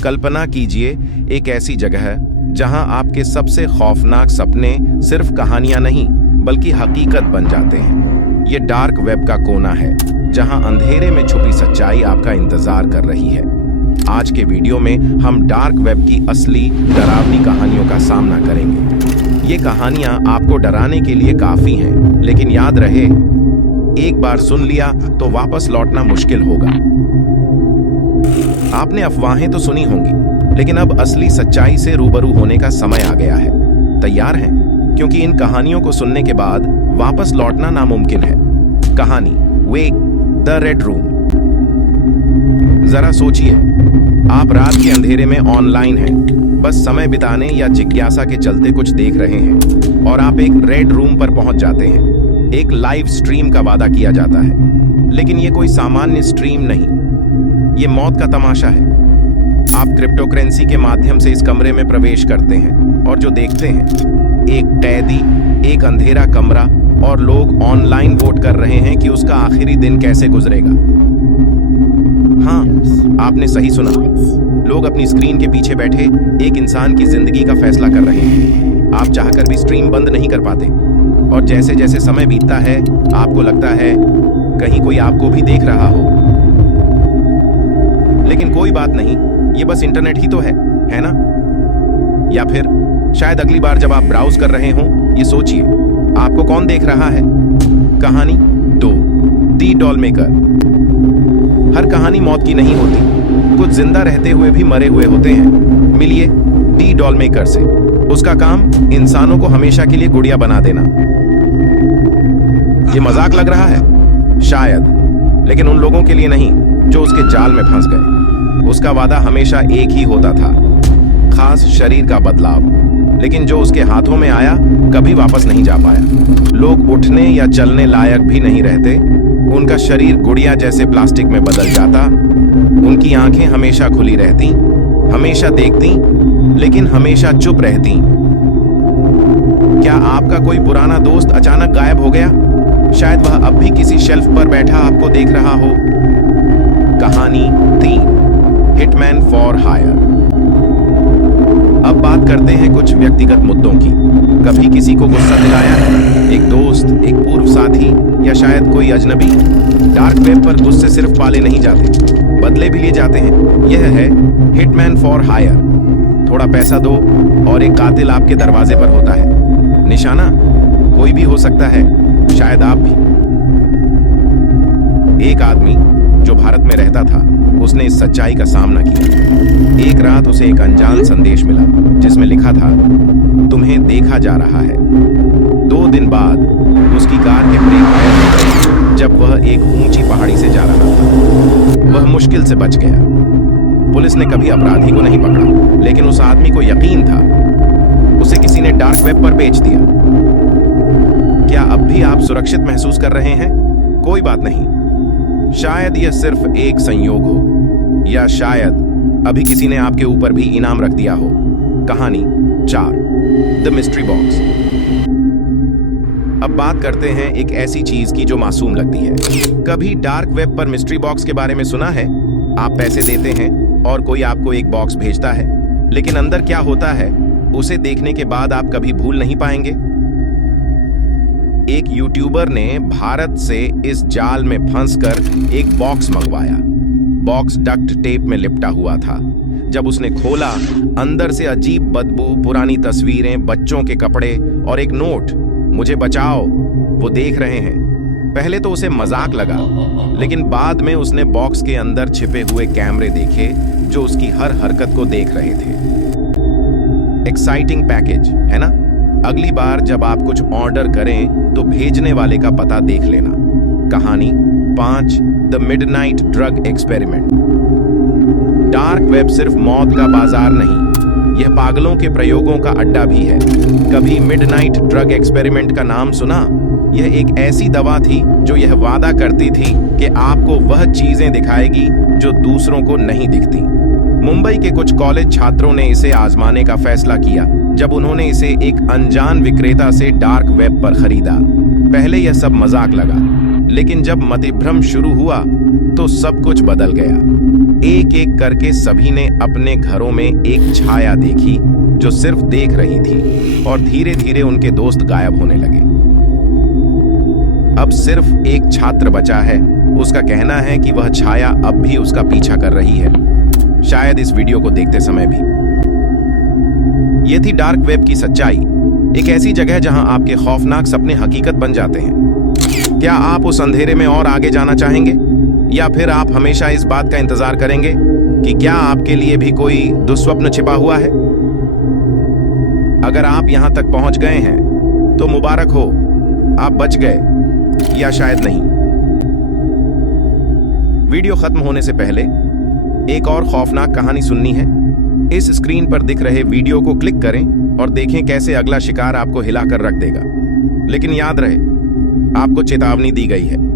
कल्पना कीजिए एक ऐसी जगह जहां आपके सबसे खौफनाक सपने सिर्फ कहानियां नहीं बल्कि हकीकत बन जाते हैं। ये डार्क वेब का कोना है जहां अंधेरे में छुपी सच्चाई आपका इंतजार कर रही है। आज के वीडियो में हम डार्क वेब की असली डरावनी कहानियों का सामना करेंगे। ये कहानियां आपको डराने के लिए काफी हैं, लेकिन याद रहे, एक बार सुन लिया तो वापस लौटना मुश्किल होगा। आपने अफवाहें तो सुनी होंगी, लेकिन अब असली सच्चाई से रूबरू होने का समय आ गया है। तैयार हैं? क्योंकि इन कहानियों को सुनने के बाद वापस लौटना नामुमकिन है। कहानी वेक द रेड रूम। जरा सोचिए, आप रात के अंधेरे में ऑनलाइन हैं, बस समय बिताने या जिज्ञासा के चलते कुछ देख रहे हैं और आप एक रेड रूम पर पहुंच जाते हैं। एक लाइव स्ट्रीम का वादा किया जाता है, लेकिन ये कोई सामान्य स्ट्रीम नहीं, ये मौत का तमाशा है। आप क्रिप्टोकरेंसी के माध्यम से इस कमरे में प्रवेश करते हैं और जो देखते हैं, एक कैदी, एक अंधेरा कमरा और लोग ऑनलाइन वोट कर रहे हैं कि उसका आखिरी दिन कैसे गुजरेगा। हाँ, आपने सही सुना। लोग अपनी स्क्रीन के पीछे बैठे एक इंसान की जिंदगी का फैसला कर रहे हैं। आप चाहकर भी स्ट्रीम बंद नहीं कर पाते और जैसे जैसे समय बीतता है आपको लगता है कहीं कोई आपको भी देख रहा हो। लेकिन कोई बात नहीं, ये बस इंटरनेट ही तो है ना? या फिर शायद अगली बार जब आप ब्राउज कर रहे हो, ये सोचिए, आपको कौन देख रहा है? कहानी 2, दी डॉल मेकर। हर कहानी मौत की नहीं होती, कुछ जिंदा रहते हुए भी मरे हुए होते हैं। मिलिए दी डॉल मेकर से। उसका काम इंसानों को हमेशा के लिए गुड़िया बना देना। ये मजाक लग रहा है शायद, लेकिन उन लोगों के लिए नहीं जो उसके जाल में फंस गए। उसका वादा हमेशा एक ही होता था, खास शरीर का बदलाव, लेकिन जो उसके हाथों में आया कभी वापस नहीं जा पाया। लोग उठने या चलने लायक भी नहीं रहते, उनका शरीर गुड़िया जैसे प्लास्टिक में बदल जाता। उनकी आंखें हमेशा खुली रहती, हमेशा देखती, लेकिन हमेशा चुप रहती। क्या आपका कोई पुराना दोस्त अचानक गायब हो गया? शायद वह अब भी किसी शेल्फ पर बैठा आपको देख रहा हो। कहानी 3, हिटमैन फॉर हायर। अब बात करते हैं कुछ व्यक्तिगत मुद्दों की। कभी किसी को गुस्सा दिलाया है? एक दोस्त, एक पूर्व साथी या शायद कोई अजनबी? डार्क वेब पर गुस्से सिर्फ पाले नहीं जाते, बदले भी लिए जाते हैं। यह है हिटमैन फॉर हायर। थोड़ा पैसा दो और एक कातिल आपके दरवाजे पर होता है। निशाना कोई भी हो सकता है, शायद आप भी। एक आदमी जो भारत में रहता था, उसने इस सच्चाई का सामना किया। एक रात उसे एक अनजान संदेश मिला जिसमें लिखा था, तुम्हें देखा जा रहा है। 2 दिन बाद उसकी कार के ब्रेक फेल हो गए जब वह एक ऊंची पहाड़ी से जा रहा था। वह मुश्किल से बच गया। पुलिस ने कभी अपराधी को नहीं पकड़ा, लेकिन उस आदमी को यकीन था उसे किसी ने डार्क वेब पर बेच दिया। क्या अब भी आप सुरक्षित महसूस कर रहे हैं? कोई बात नहीं, शायद यह सिर्फ एक संयोग हो, या शायद अभी किसी ने आपके ऊपर भी इनाम रख दिया हो। कहानी 4, द मिस्ट्री बॉक्स। अब बात करते हैं एक ऐसी चीज की जो मासूम लगती है। कभी डार्क वेब पर मिस्ट्री बॉक्स के बारे में सुना है? आप पैसे देते हैं और कोई आपको एक बॉक्स भेजता है, लेकिन अंदर क्या होता है उसे देखने के बाद आप कभी भूल नहीं पाएंगे। एक यूट्यूबर ने भारत से इस जाल में फंसकर एक बॉक्स मंगवाया। बॉक्स डक्ट टेप में लिपटा हुआ था। जब उसने खोला, अंदर से अजीब बदबू, पुरानी तस्वीरें, बच्चों के कपड़े और एक नोट, मुझे बचाओ। वो देख रहे हैं। पहले तो उसे मजाक लगा, लेकिन बाद में उसने बॉक्स के अंदर छिपे हुए कैमरे देखे जो उसकी हर हरकत को देख रहे थे। एक्साइटिंग पैकेज, है ना? अगली बार जब आप कुछ ऑर्डर करें तो भेजने वाले का पता देख लेना। कहानी 5, the midnight drug experiment. Dark web सिर्फ मौत का बाजार नहीं, यह पागलों के प्रयोगों का अड्डा भी है। कभी मिडनाइट ड्रग एक्सपेरिमेंट का नाम सुना? यह एक ऐसी दवा थी जो यह वादा करती थी कि आपको वह चीजें दिखाएगी जो दूसरों को नहीं दिखती। मुंबई के कुछ कॉलेज छात्रों ने इसे आजमाने का फैसला किया जब उन्होंने इसे एक अनजान विक्रेता से डार्क वेब पर खरीदा। पहले यह सब मजाक लगा, लेकिन जब मतिभ्रम शुरू हुआ तो सब कुछ बदल गया। एक एक करके सभी ने अपने घरों में एक छाया देखी जो सिर्फ देख रही थी, और धीरे धीरे उनके दोस्त गायब होने लगे। अब सिर्फ एक छात्र बचा है। उसका कहना है कि वह छाया अब भी उसका पीछा कर रही है, शायद इस वीडियो को देखते समय भी। यह थी डार्क वेब की सच्चाई, एक ऐसी जगह जहां आपके खौफनाक सपने हकीकत बन जाते हैं। क्या आप उस अंधेरे में और आगे जाना चाहेंगे, या फिर आप हमेशा इस बात का इंतजार करेंगे कि क्या आपके लिए भी कोई दुस्वप्न छिपा हुआ है? अगर आप यहां तक पहुंच गए हैं तो मुबारक हो, आप बच गए, या शायद नहीं। वीडियो खत्म होने से पहले एक और खौफनाक कहानी सुननी है? इस स्क्रीन पर दिख रहे वीडियो को क्लिक करें और देखें कैसे अगला शिकार आपको हिलाकर रख देगा। लेकिन याद रहे, आपको चेतावनी दी गई है।